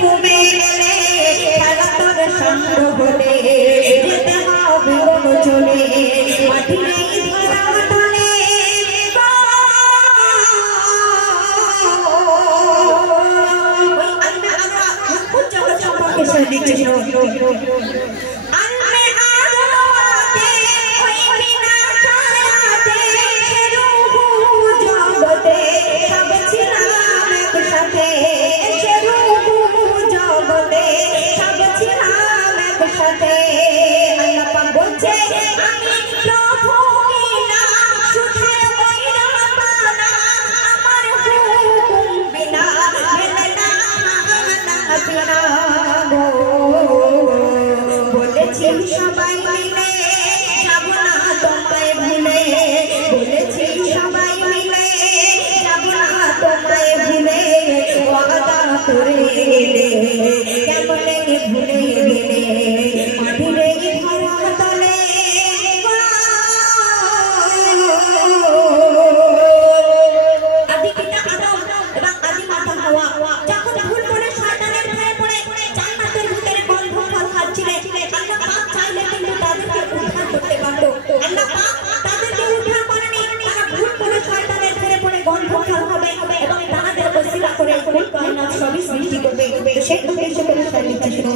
হুকুমে এলে খেলা তোর সঙ্গ হলে যেতে হবে চলে মাটির এই ধরা তলে সবাই মিলে যাব না তোমায় ভুলে বলেছি সবাই মিলে যাব না তোমায় ভুলে ওয়াদা করে গেলে কেমনে ভুলে গেলে মাটির এই ধরা তলে আদি পিতা আদম এবং আদি মাতা হাওয়া যখন ভুল করে শয়তানের ধরে পড়ে জান্নাতের ভিতরে গন্ধ ফল খাচ্ছিলেন আল্লাহ পাক চাইলে কিন্তু তাদেরকে উদ্ধার করতে পারত আল্লাহ পাক তাদেরকে উদ্ধার করেনি তারা ভুল করে শয়তানের ধরে পড়ে গন্ধ ফল হবে এবং তাদের ওসিলা করে কুল কায়নাত সবই সৃষ্টি করবে তো সেই উদ্দেশ্য করে সালিতে শুরু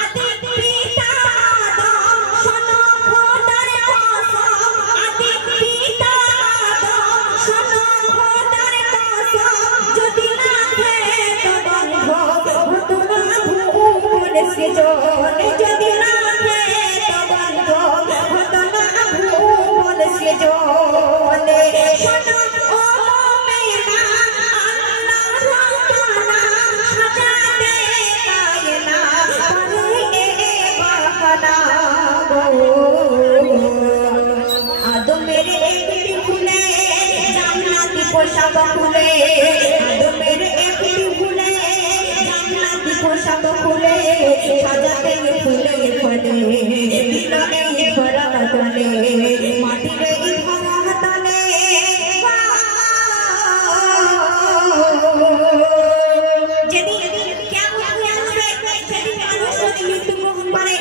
আদি পিতা আদম শোনো খোদার কসম আদি পিতা আদম শোনো খোদার কসম যদি না খেতো গন্ধ হতো না ভুল সৃজন যদি না খেতো গন্ধ হতো না ভুল সৃজন শোনো ও মেনা আল্লাহ রাব্বানা সাজাতে কায়না পারে বাহানা আদমের একটি ফুলে জান্নাতি পোশাক খুলে আদমের একটি ফুলে জান্নাতি পোশাক খুলে সাজাতে ফুলে ফলে দিল এই ধরা তলে মাটির এই ধরা তলে যেদিন কেমন আসবে সেদিন মানুষ যদি মৃত্যুবরণ করে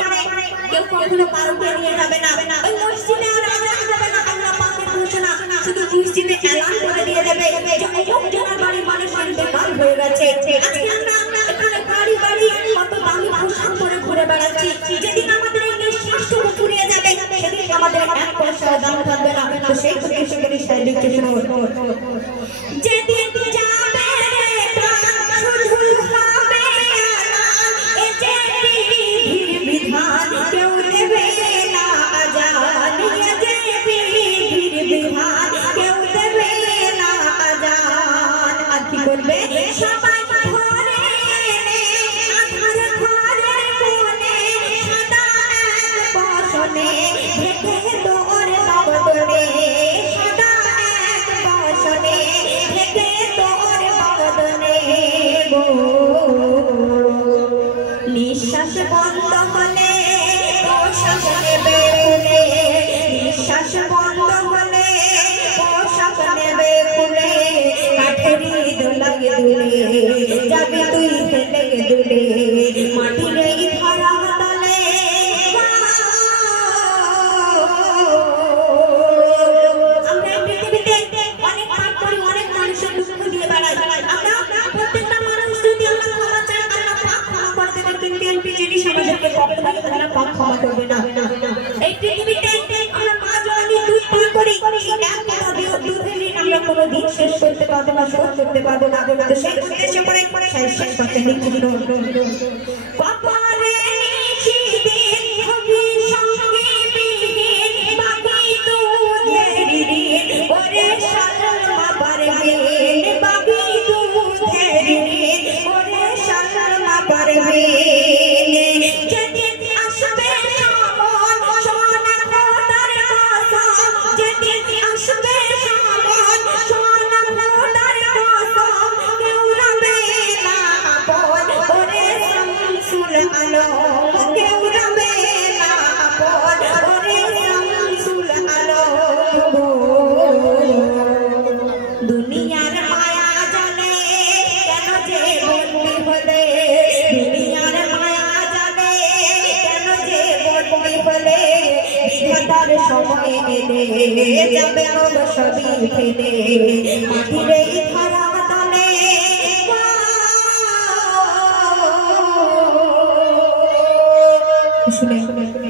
কেউ কখনো পারকে নিয়ে যাবে না ওই মসজিদে আর আজান হবে না আল্লাহ পাকের ঘোষণা শুধু মসজিদে এলান করে দিয়ে দেবে যে অমুকজনের বাড়ির মানুষ ইন্তেকাল হয়ে গেছে আজকে আমরা এখানে বাড়ি বাড়ি কত দামি পোশাক পরে ঘুরে বেড়াচ্ছি যেদিন আমাদের এই নিঃশ্বাস ফুরিয়ে যাবে সেদিন আমাদের এক পয়সা দাম থাকবে না তো সেই উদ্দেশ্য করে সাইডিক শুরু যেদিন যাবে প্রাণ শুধু হবে এ যে বিধির বিধান কেউ দেবে না আজান এ যে বিধির বিধান কেউ দেবে না আজান আর কি করবে সবাই ঘরে এনে আধার ঘরের কোণে সাদা এক বসনে ঢেকে তোর বাবদনে সাদা এক বসনে ঢেকে তোর বাবদনে নিঃশ্বাস বন্ধ হলে পোশাক নেবে খুলে নিঃশ্বাস বন্ধ হলে পোশাক নেবে খুলে কাঠেরি দোলাকে দুলে যাবি তুই ফেলে দুলে মাটির এই ধরা তলে আমরা পৃথিবীতে অনেক পাপ করি অনেক মানুষের দুঃখ দিয়ে বেড়াই আমরা প্রত্যেকটা মানুষ যদি আল্লাহ ক্ষমা চায় আল্লাহ পাক ক্ষমা করতে পারবেন কিন্তু জিনিস আমাদেরকে কখনোই আল্লাহ পাক ক্ষমা করবে না এই পৃথিবীতে আমরা মা জননী দুধ পান করি এক কথা দুধের ঋণ আমরা কোনোদিন শেষ করতে পারবো না শোধ করতে পারবো না তো সেই উদ্দেশ্য করে শেষ করতে নিচ্ছিল কপালে নিশিদিন হবি সঙ্গী বিহীন বাকি দুধের ঋণ ওরে শর্মা পারবেন বাকি দুধের ঋণ ওরে শর্মা পারবেন যেদিন আসবে সমন সোনা খোদার কসম যেদিন আসবে সমন সোনা খোদার কসম কেউ রবে না আপন ওরে শামসুল ফেরার সময় এলে যাবে সবই ফেলে মাটির এই ধরা তলে শুনে